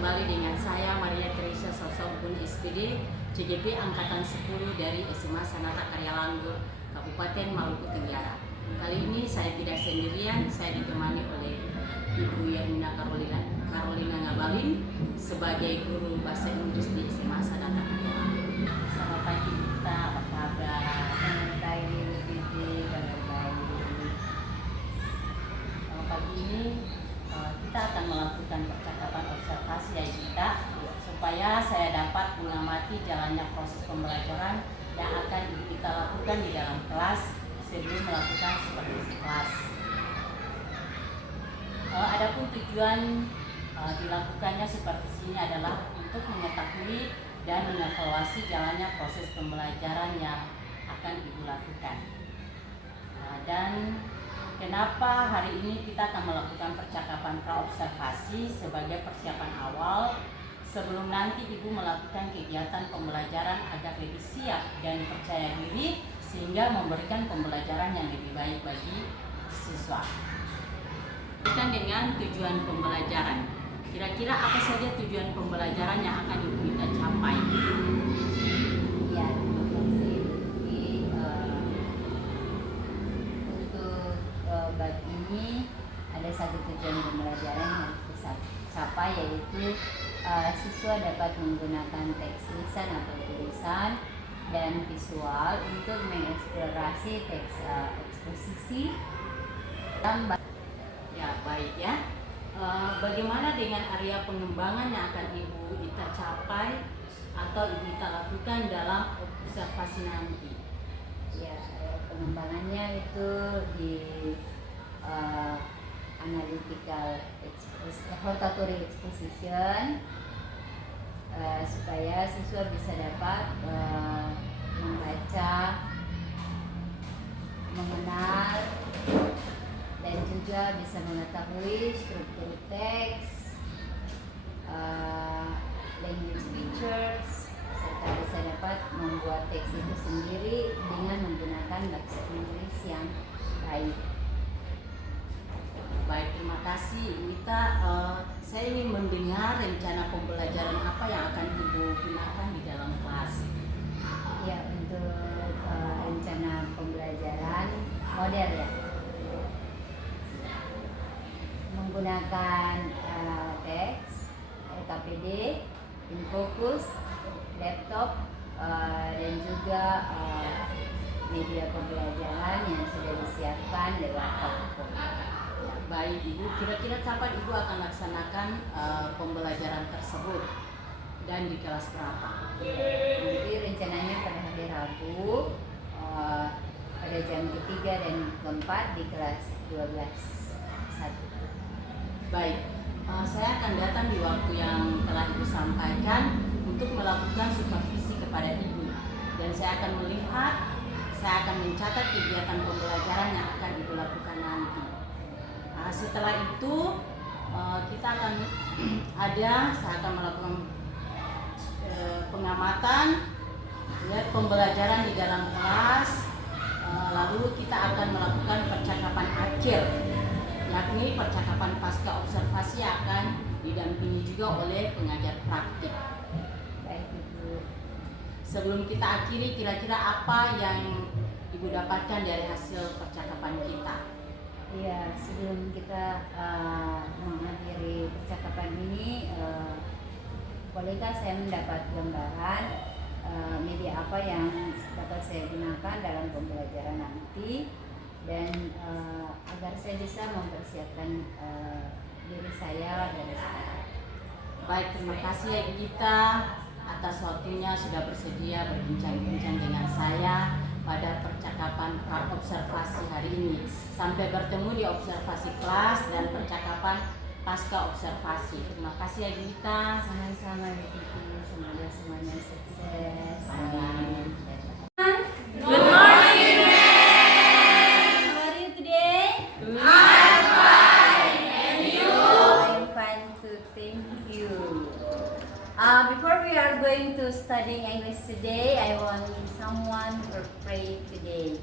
kembali dengan saya Maria Teresa Sosopun SPD CGP Angkatan 10 dari SMA Sanata Karya Langgur Kabupaten Maluku Tenggara. Kali ini saya tidak sendirian, saya ditemani oleh Ibu Yamina Carolina Ngabalin sebagai guru bahasa Inggris di SMA Sanata Karya Langgur. Selamat pagi kita, apa kabar? Selamat pagi, Bibi. Kabar baik. Pagi ini kita akan melakukan percakapan observasi ya kita, supaya saya dapat mengamati jalannya proses pembelajaran yang akan kita lakukan di dalam kelas sebelum melakukan supervisi kelas. Adapun tujuan dilakukannya supervisi ini adalah untuk mengetahui dan mengevaluasi jalannya proses pembelajaran yang akan Ibu lakukan. Dan kenapa hari ini kita akan melakukan percakapan praobservasi sebagai persiapan awal sebelum nanti Ibu melakukan kegiatan pembelajaran agar lebih siap dan percaya diri sehingga memberikan pembelajaran yang lebih baik bagi siswa. Dengan tujuan pembelajaran, kira-kira apa saja tujuan pembelajaran yang akan Ibu kita capai? Ya, terima kasih, Bibi. Untuk bab ini ada satu tujuan pembelajaran yang harus kita capai, yaitu siswa dapat menggunakan teks lisan atau tulisan dan visual untuk mengeksplorasi teks eksposisi dalam. Ya, baik ya. Bagaimana dengan area pengembangan yang akan Ibu kita capai atau Ibu kita lakukan dalam observasi nanti? Ya, pengembangannya itu di analytical hortatory exposition, supaya siswa bisa dapat membaca, mengenal, dan juga bisa mengetahui struktur teks, language features, serta bisa dapat membuat teks itu sendiri dengan menggunakan bahasa Inggris yang baik. Baik, terima kasih Ibu Ita. Saya ingin mendengar rencana pembelajaran apa yang akan Ibu gunakan di dalam kelas. Ya, untuk rencana pembelajaran model ya, menggunakan teks, LKPD, InFocus, laptop, dan juga media pembelajaran yang sudah disiapkan lewat PowerPoint. Baik Ibu, kira-kira kapan Ibu akan laksanakan pembelajaran tersebut dan di kelas berapa? Nanti rencananya pada hari Rabu pada jam ketiga dan keempat di kelas 12.1. Baik, saya akan datang di waktu yang telah Ibu sampaikan untuk melakukan supervisi kepada Ibu, dan saya akan melihat, saya akan mencatat kegiatan pembelajaran yang akan Ibu lakukan nanti. Setelah itu kita akan saya akan melakukan pengamatan ya, pembelajaran di dalam kelas, lalu kita akan melakukan percakapan akhir, yakni percakapan pasca observasi akan didampingi juga oleh pengajar praktik. Baik Ibu. Sebelum kita akhiri, kira-kira apa yang Ibu dapatkan dari hasil percakapan kita? Iya, sebelum kita mengakhiri percakapan ini, bolehkah saya mendapat gambaran media apa yang dapat saya gunakan dalam pembelajaran nanti, dan agar saya bisa mempersiapkan diri saya dari sekarang. Baik, terima kasih ya Ibu Gita atas waktunya sudah bersedia berbincang-bincang dengan saya pada percakapan praobservasi hari ini. Sampai bertemu di observasi kelas dan percakapan pasca observasi. Terima kasih ya Ibu Gita. Sama-sama Ibu, semoga semuanya sukses. Amin. Good morning, how are you today? I'm fine, and you? I'm fine too, thank you. Before we are going to study English today, I want someone to pray today.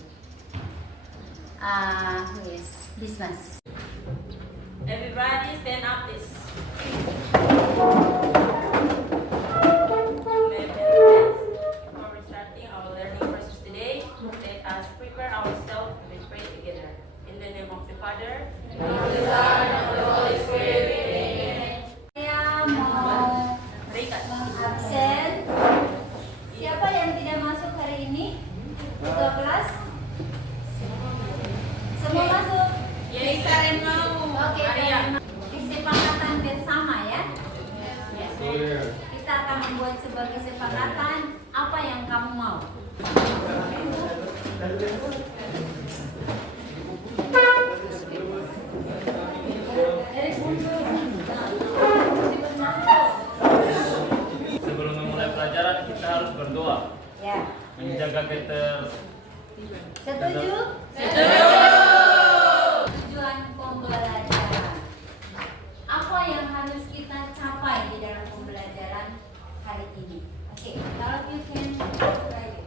Who is Dismas? Everybody stand up, please. sebuah kesepakatan apa yang kamu mau. Sebelum memulai pelajaran kita harus berdoa, Ya. menjaga Setuju? Tujuan pembelajaran. Apa yang harus kita capai di dalam pembelajaran hari ini? Oke, kalau you can try it.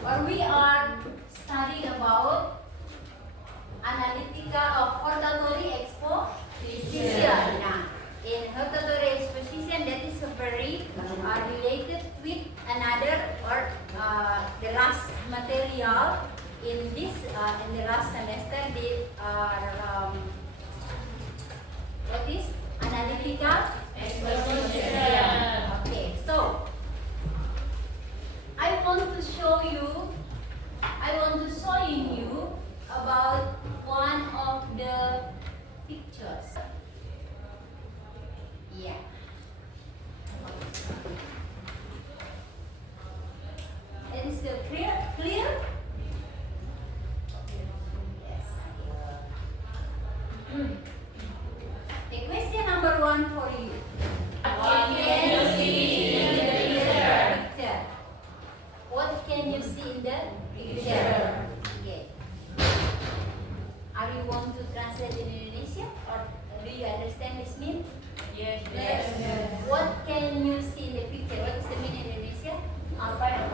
Or we are studying about analytica of hortatory exposition. Now, in hortatory exposition, that is very related with another or the last material in this in the last semester. They are what is analytica exposition. Okay, so I want to show you about one of the pictures. Yeah. It is still clear? Yes. The question number 1 for you. What can you see in the picture? What can you see in the picture? Okay. Are you want to translate in Indonesia or do you understand this mean? Yes. What can you see in the picture? What is the mean in Indonesia? Apa yang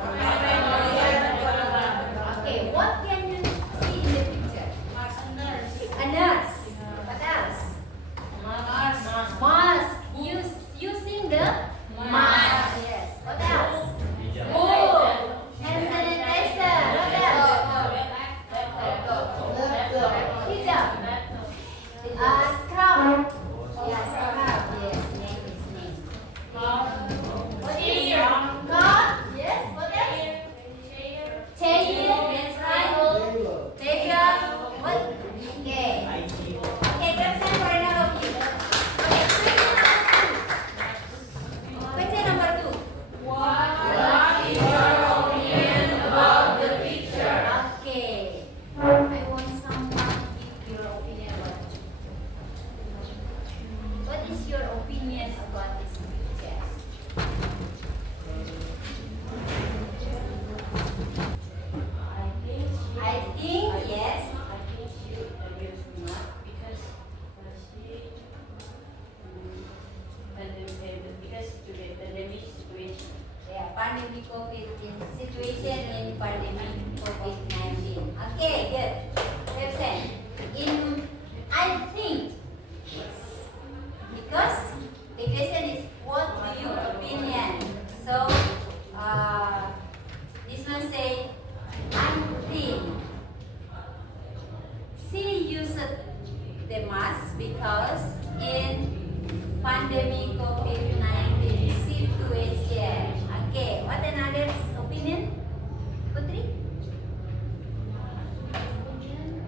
Okay, what can you see in the picture? A nurse. What else? Mask. Using the mask. Yes. What else? Oh, hand sanitizer. What else? Hijab. Scrub. Yes, scrub. Yes, name is name. What is God? Yes. What else? Chair. That's right. Table. What? Okay. Okay, grab sign for another of you. Okay, question number 2. What is your opinion about the picture? Okay. I want someone to give your opinion about it. What is your opinion about this picture? I think yes. Yeah, pandemic COVID situation in pandemic COVID-19. Okay, good. Listen, I think yes, because the question is what do you opinion? So this one say I think she used the mask because in pandemic COVID-19 situation. Okay, what another opinion? Putri?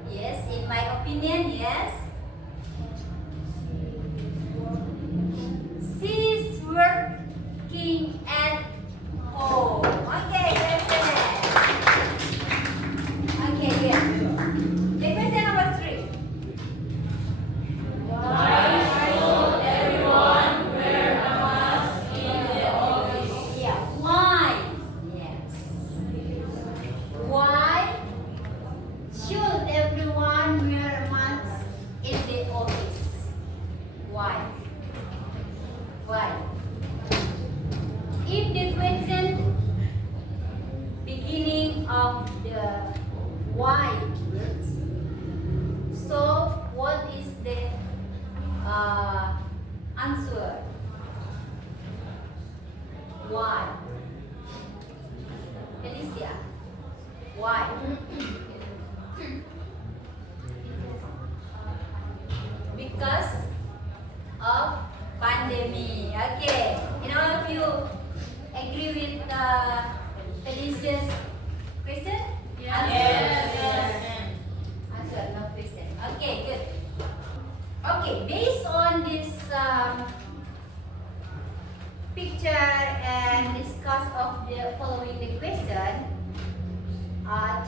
Yes, in my opinion, yes. She's working at home. Okay, that's it. Okay, good. The question number 3. Yeah, why? Yes. Why should everyone wear a mask in the office? Why? Why? If the question beginning of the why words, so what is the answer? Why? Felicia, why?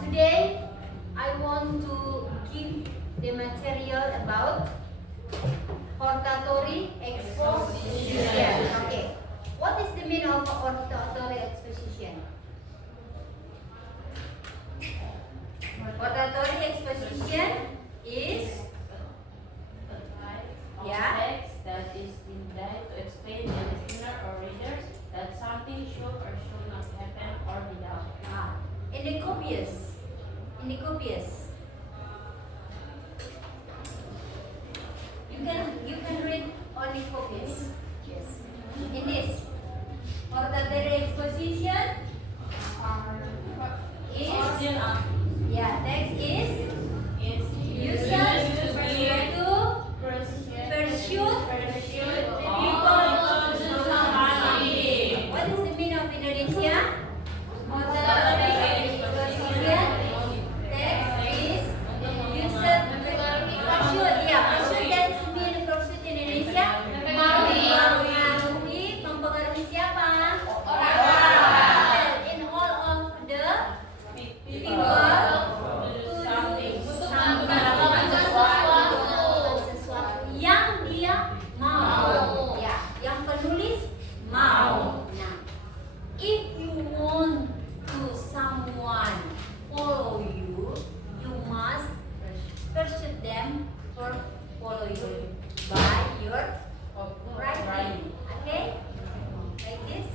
Today I want to give the material about hortatory exposition. Okay. What is the meaning of hortatory exposition? Hortatory exposition is text that is intended to explain to the listener or readers that something should or should not happen or be done. in the copious. You can read only copious. Yes. In this hortatory exposition is text is used to pursue people to do something. What is the meaning of Indonesia? Hortatory exposition text is used to pursue. Pursue that is mean pursuit in Indonesia. Mempengaruhi siapa? Orang. In all of the people sesuatu yang dia mau. Yang penulis mau. Nah, if you want to someone follow you, you must pursue them or follow you by your writing. Okay? Like this?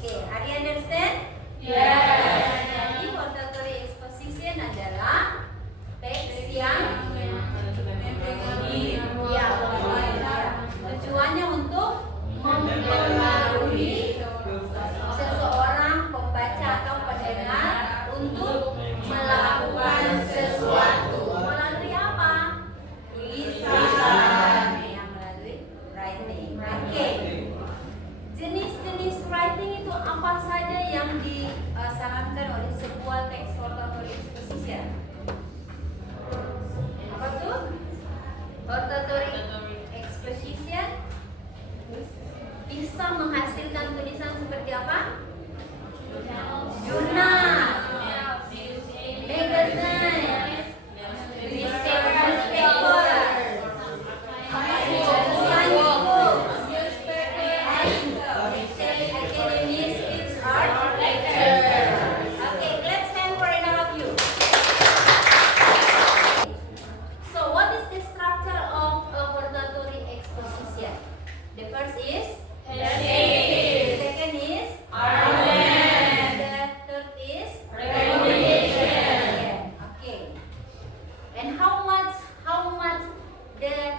Okay, are you understand? Jadi hortatory exposition adalah teks yang tujuannya untuk mempengaruhi seseorang pembaca atau pendengar untuk melakukan sesuatu. Melalui apa? Tulisan. Melalui writing. Oke. Jenis-jenis writing itu apa saja yang disarankan oleh sebuah teks hortatory exposition? Apa tuh? Hortatory exposition bisa menghasilkan tulisan seperti apa? Jurnal, magazine, newspaper, academy speech, art, lecture. Okay, let's stand for another of you. So, what is the structure of a hortatory exposition? The first is the second is argument. The third is recommendation. Okay. And how much the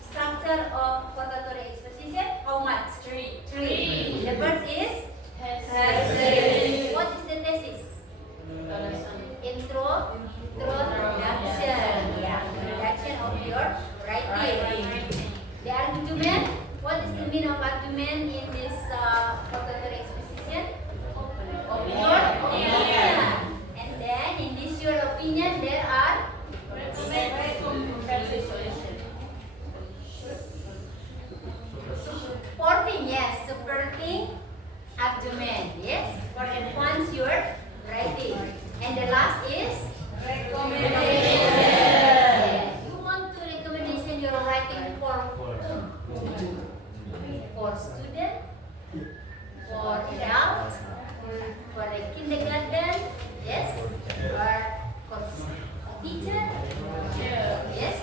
structure of hortatory exposition? How much? Three. The first is thesis. What is the thesis? Introduction. Introduction of your writing. The argument. What is the meaning of argument in this hortatory exposition? Your opinion. And then in this your opinion there are supporting argument. Yes, for advance your writing. And the last is recommendation. Yes. You want to recommendation your writing for whom? For student, for adult, for a kindergarten, yes, or for teacher, yes,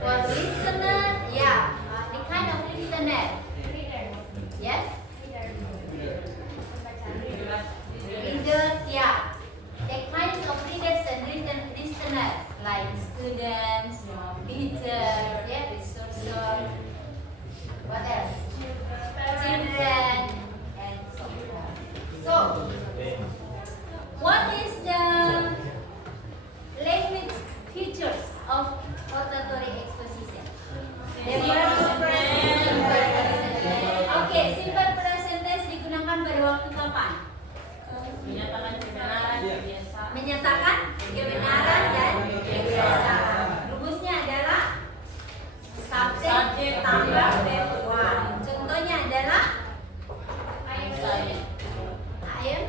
for listener, the kind of listener, yes, readers, the kinds of readers and listener, like students, teachers, researchers, what else? Children, and so on. So, what is the language features of hortatory exposition? Simple present tense digunakan pada waktu kapan? Menyatakan kebenaran dan kebiasaan. Rumusnya adalah subjek tambah verb 1. Contohnya adalah I am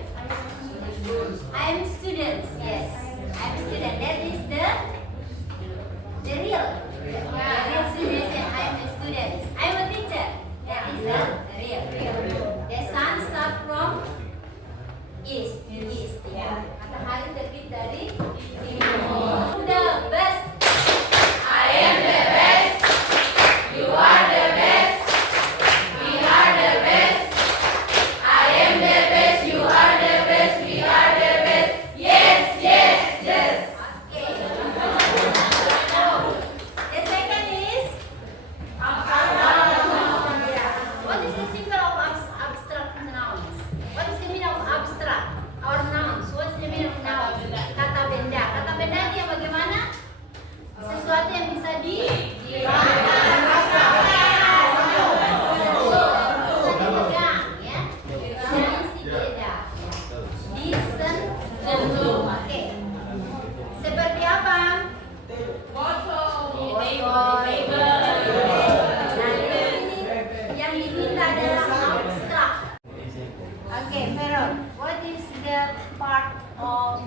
East, ya. Matahari terbit dari timur. The best. I am the best. You are the best. We are the best. I am the best. You are the best. We are the best. Yes, yes, yes. Okay. The second is what is the symbol of abstract nouns? What is the meaning of abstract or nouns? What is the meaning of nouns? Kata benda. Kata benda itu yang bagaimana? Sesuatu yang bisa disentuh. Oke. Seperti apa? Botol. Yang diminta adalah abstrak. Oke, Veron, what is the part of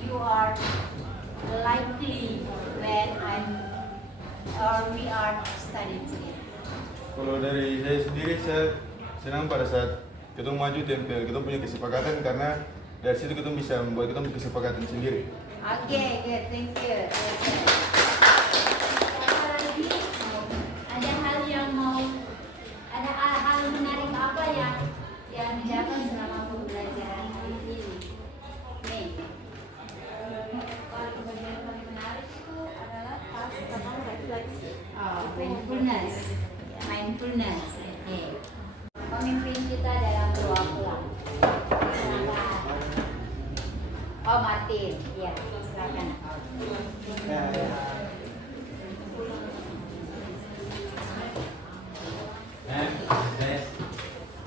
you are likely when we are studying together? Kalau dari saya sendiri, saya senang pada saat kita maju tempel, kita punya kesepakatan karena dari situ kita bisa membuat kita kesepakatan sendiri. Oke, good, thank you. Apalagi ada hal menarik apa yang didapat selama pembelajaran ini? Nih, kalau bagian paling menarik itu adalah pas tentang refleksi. Mindfulness. Mindfulness. Oke. Pemimpin kita dalam doa pulang. Silakan. Oh, Martin. Iya, silakan. And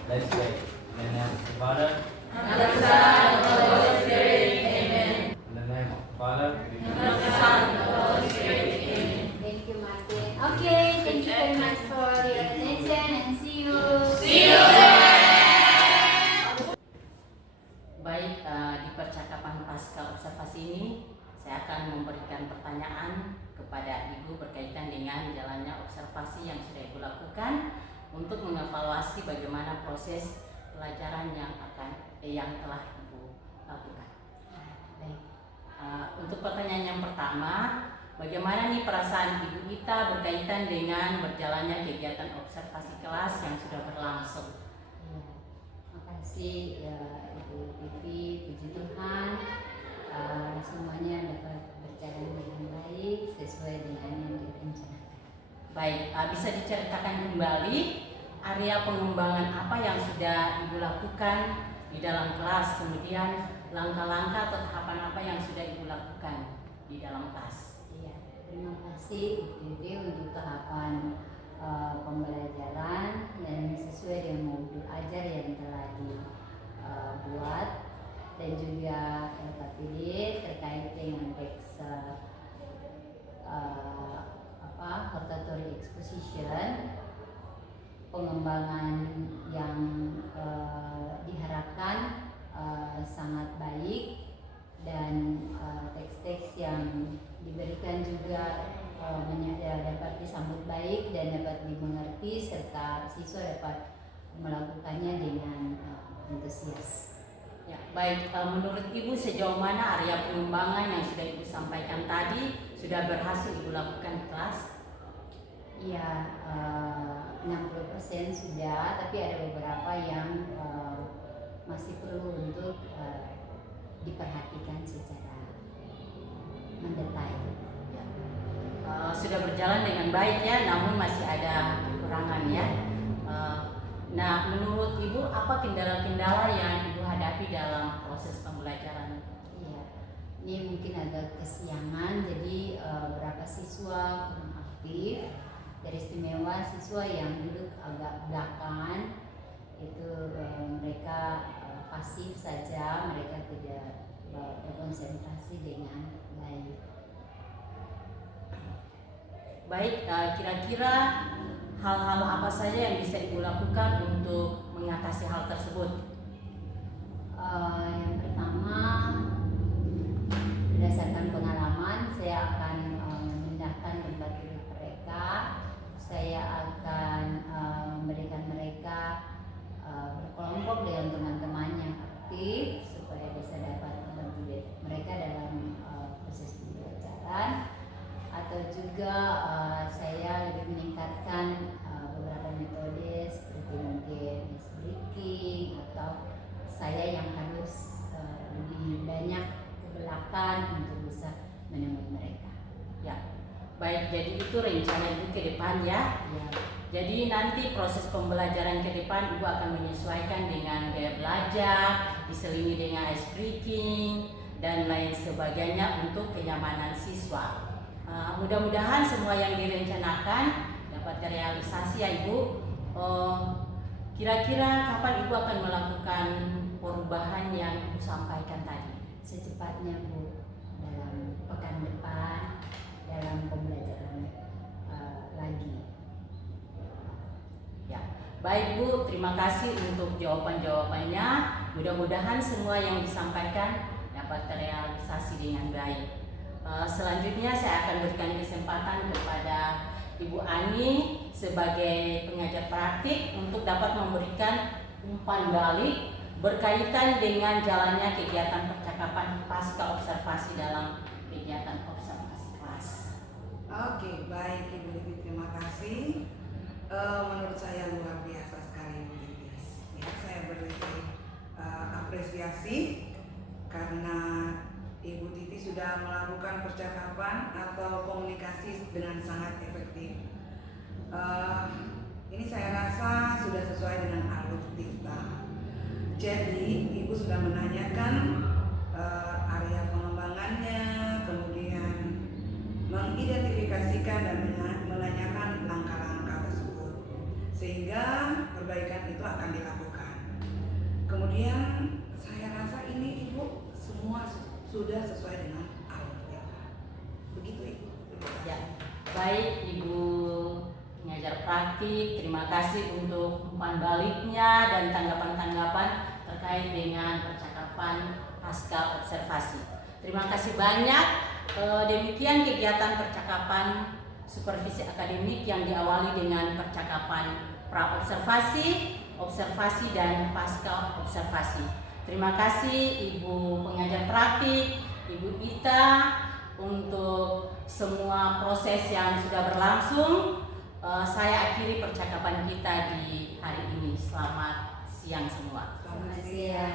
let's pray. In the name of the Father, And the Son, and the Holy Spirit. Amen. in the name of the Father, And the Son, and the Holy Spirit. Amen. Thank you, Martin. Okay, thank you very much for your attention and see you. Baik, di percakapan pasca observasi ini saya akan memberikan pertanyaan kepada Ibu berkaitan dengan jalannya observasi yang sudah Ibu lakukan untuk mengevaluasi bagaimana proses pelajaran yang telah Ibu lakukan. Baik. Untuk pertanyaan yang pertama, bagaimana nih perasaan Ibu Ita berkaitan dengan berjalannya kegiatan observasi kelas yang sudah berlangsung? Ya, makasih ya Ibu Pipi, puji Tuhan, semuanya dapat berjalan dengan baik sesuai dengan yang direncanakan. Baik, bisa diceritakan kembali area pengembangan apa yang sudah Ibu lakukan di dalam kelas, kemudian langkah-langkah atau tahapan apa yang sudah Ibu lakukan di dalam kelas? Iya, terima kasih Ibu Pipi untuk tahapan pembelajaran yang sesuai dengan modul ajar yang telah dibuat dan juga Kak Pilih terkait dengan teks hortatory exposition, pengembangan yang diharapkan sangat baik dan teks-teks yang diberikan juga dapat disambut baik dan dapat dimengerti serta siswa dapat melakukannya dengan antusias. Ya, baik. Menurut Ibu sejauh mana area pengembangan yang sudah Ibu sampaikan tadi sudah berhasil Ibu lakukan di kelas? Iya, 60% sudah, tapi ada beberapa yang masih perlu untuk diperhatikan secara mendetail. Ya. Sudah berjalan dengan baik ya, namun masih ada kekurangan ya. Nah, menurut Ibu apa kendala-kendala yang Ibu hadapi dalam proses pembelajaran? Iya, ini mungkin agak kesiangan, jadi beberapa siswa kurang aktif. Dari istimewa siswa yang duduk agak belakangan itu mereka pasif saja, mereka tidak berkonsentrasi dengan baik. Baik, kira-kira hal-hal apa saja yang bisa Ibu lakukan untuk mengatasi hal tersebut? Yang pertama, berdasarkan pengalaman, saya akan memindahkan tempat duduk mereka. Saya akan memberikan mereka berkelompok aktif supaya bisa dapat membantu mereka dalam proses pembelajaran, atau juga saya lebih meningkatkan beberapa metode seperti mungkin ice breaking, atau saya yang harus lebih banyak ke belakang untuk bisa menemui mereka. Ya, baik. Jadi itu rencana Ibu ke depan ya. Ya. Jadi nanti proses pembelajaran ke depan Ibu akan menyesuaikan dengan gaya belajar, diselingi dengan ice breaking dan lain sebagainya untuk kenyamanan siswa. Mudah-mudahan semua yang direncanakan dapat terrealisasi ya Ibu. Kira-kira kapan Ibu akan melakukan perubahan yang Ibu sampaikan tadi? Secepatnya Bu, dalam pekan depan, dalam pembelajaran lagi. Ya, baik Bu, terima kasih untuk jawaban-jawabannya. Mudah-mudahan semua yang disampaikan dapat terrealisasi dengan baik. Selanjutnya saya akan berikan kesempatan kepada Ibu Ani sebagai pengajar praktik untuk dapat memberikan umpan balik berkaitan dengan jalannya kegiatan percakapan pasca observasi dalam kegiatan observasi kelas. Oke, baik Ibu Titis, terima kasih. Menurut saya luar biasa sekali Ibu Titis. Ya, saya beri apresiasi karena Ibu Titis sudah melakukan percakapan atau komunikasi dengan sangat efektif. Ini saya rasa sudah sesuai dengan alutsista. Jadi Ibu sudah menanyakan area pengembangannya, kemudian mengidentifikasikan dan menanyakan langkah-langkah tersebut, sehingga perbaikan itu akan dilakukan. Kemudian saya rasa ini Ibu semua sudah sesuai dengan alutsista. Begitu Ibu. Ya, baik Ibu pengajar praktik, terima kasih untuk umpan baliknya dan tanggapan-tanggapan terkait dengan percakapan pasca observasi. Terima kasih banyak. Demikian kegiatan percakapan supervisi akademik yang diawali dengan percakapan pra observasi, observasi dan pasca observasi. Terima kasih Ibu pengajar praktik, Ibu Ita, untuk semua proses yang sudah berlangsung. Saya akhiri percakapan kita di hari ini. Selamat siang semua. Selamat Terima kasih siang. ya.